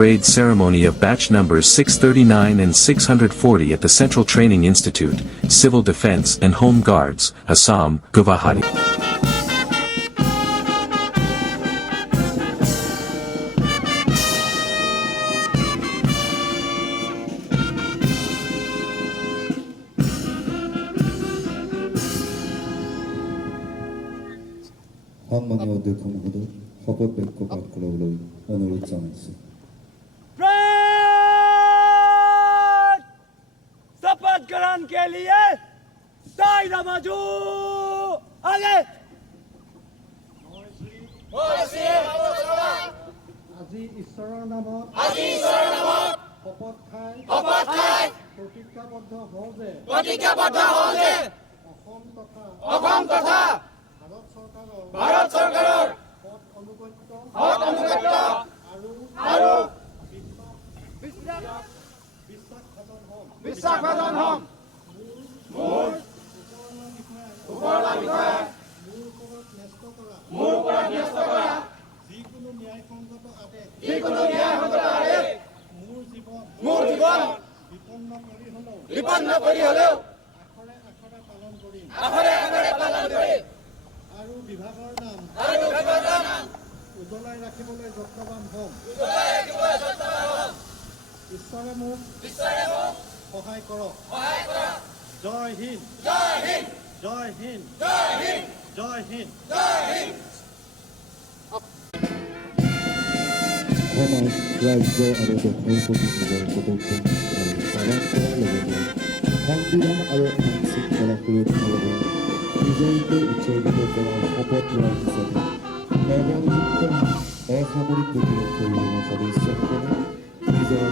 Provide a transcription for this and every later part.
grade ceremony of batch numbers 639 and 640 at the Central Training Institute, Civil Defense and Home Guards, Assam, Guwahati. সম্মানীয় অধ্যক্ষ মহোদয় শপথ বাক্য পাঠ কৰিবলৈ অনুৰোধ জনাইছোঁ। शपथ ग्रहण के लिए दायरा बाजू आगे। আজি ঈশ্বৰৰ নামত শপত খাই প্ৰতিজ্ঞাবদ্ধ হওঁ যে অসম তথা ভাৰত চৰকাৰৰ পথ অনুগত্য আৰু বিশ্বাসভাজন হ'ম। মোৰ ওপৰত ন্যস্ত কৰা যিকোনো ন্যায়সংগত আদেশ মোৰ জীৱন বিপন্ন কৰি হ'লেও আখৰে পালন কৰিম আৰু বিভাগৰ নাম উজ্বলাই ৰাখিবলৈ যত্নৱান হ'ম। ঈশ্বৰে মোক সহায় কৰক। জয় হিন্দ, জয় হিন্দ, জয় হিন্দ। সমাজ ৰাজ্য আৰু দেশৰ প্ৰতি নিজৰ কৰ্তব্য আৰু পালন কৰাৰ লগতে সংবিধান আৰু আইন শৃংখলা সুৰক্ষাৰ বাবে নিজকে উৎসৰ্গিত কৰাৰ শপত লোৱাৰ পিছতে নৱনিযুক্ত অসামৰিক প্ৰতিৰক্ষা বিভাগৰ সদস্যসকলে নিজৰ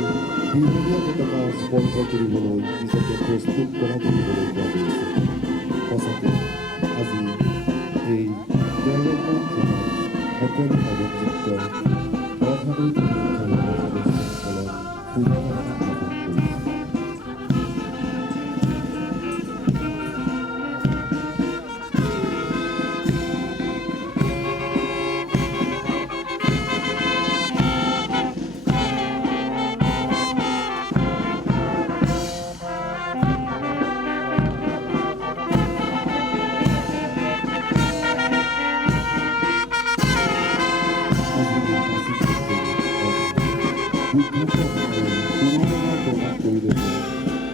দীঘলীয়া পতাকা স্পৰ্শ কৰিবলৈ নিজকে প্ৰস্তুত কৰা দেখিবলৈ পোৱা গৈছে। সঁচাকৈ আজি এই গৌৰৱময় ক্ষণত সকলো নৱনিযুক্ত অসামৰিক প্ৰতিৰক্ষা বিভাগৰ সদস্যসকলক শুভকামনা জ্ঞাপন কৰিছে।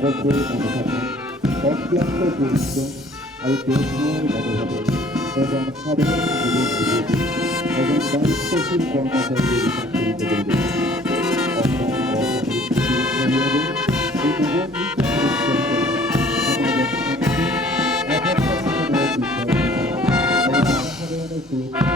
কঠোৰ অনুশাসন, অক্লান্ত পৰিশ্ৰম আৰু দেশৰ বাবে এজন সাধাৰণ যুৱক যুৱতী এজন দায়িত্বশীল কৰ্মচাৰীৰ বিকাশ কৰিবলৈ গৈছে। অসম অসামৰিক প্ৰতিৰক্ষা বিভাগে এই নৱনিযুক্ত সদস্যসকলে সমাজত শান্তি, অসৎ উদ্ধাৰ আৰু জনসাধাৰণৰ সুৰক্ষা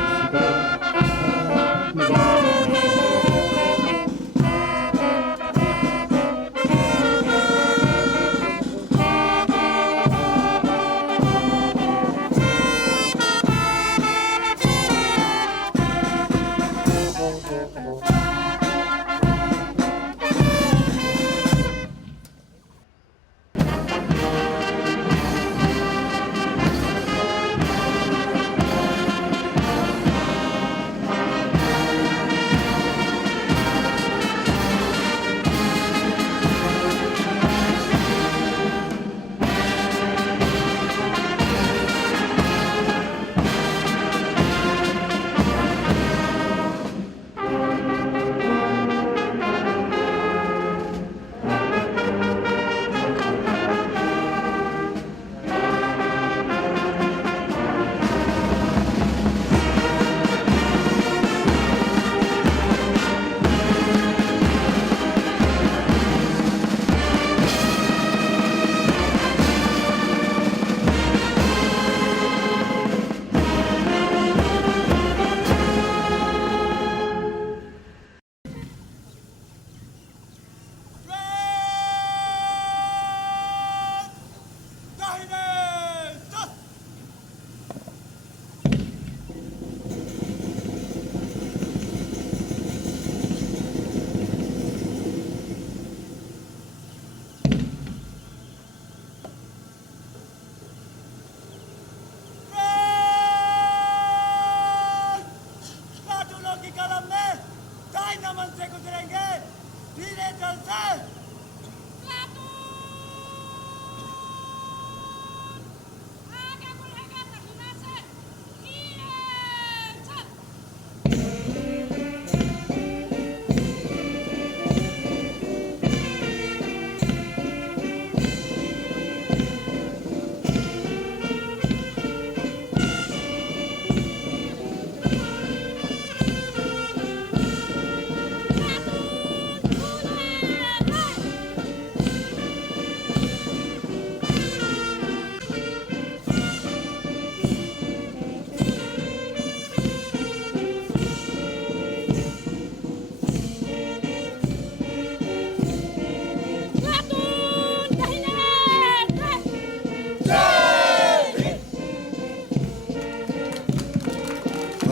चलते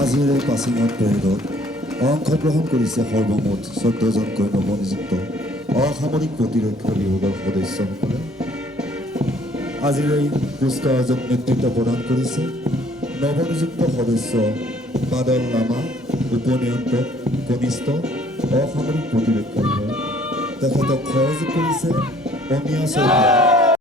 আজিৰ এই পাছিং আউট পেৰেডত অংশগ্ৰহণ কৰিছে সৰ্বমুঠ 14জনকৈ নৱনিযুক্ত অসামৰিক প্ৰতিৰক্ষা বিভাগৰ সদস্যসকলে। আজিৰ এই কুচকাৱাজক নেতৃত্ব প্ৰদান কৰিছে নৱনিযুক্ত সদস্য বাদল লামা, উপনিয়ন্ত্ৰক কনিষ্ঠ অসামৰিক প্ৰতিৰক্ষা বিভাগ। তেখেতক সহযোগ কৰিছে অমিয়া চৌধুৰী।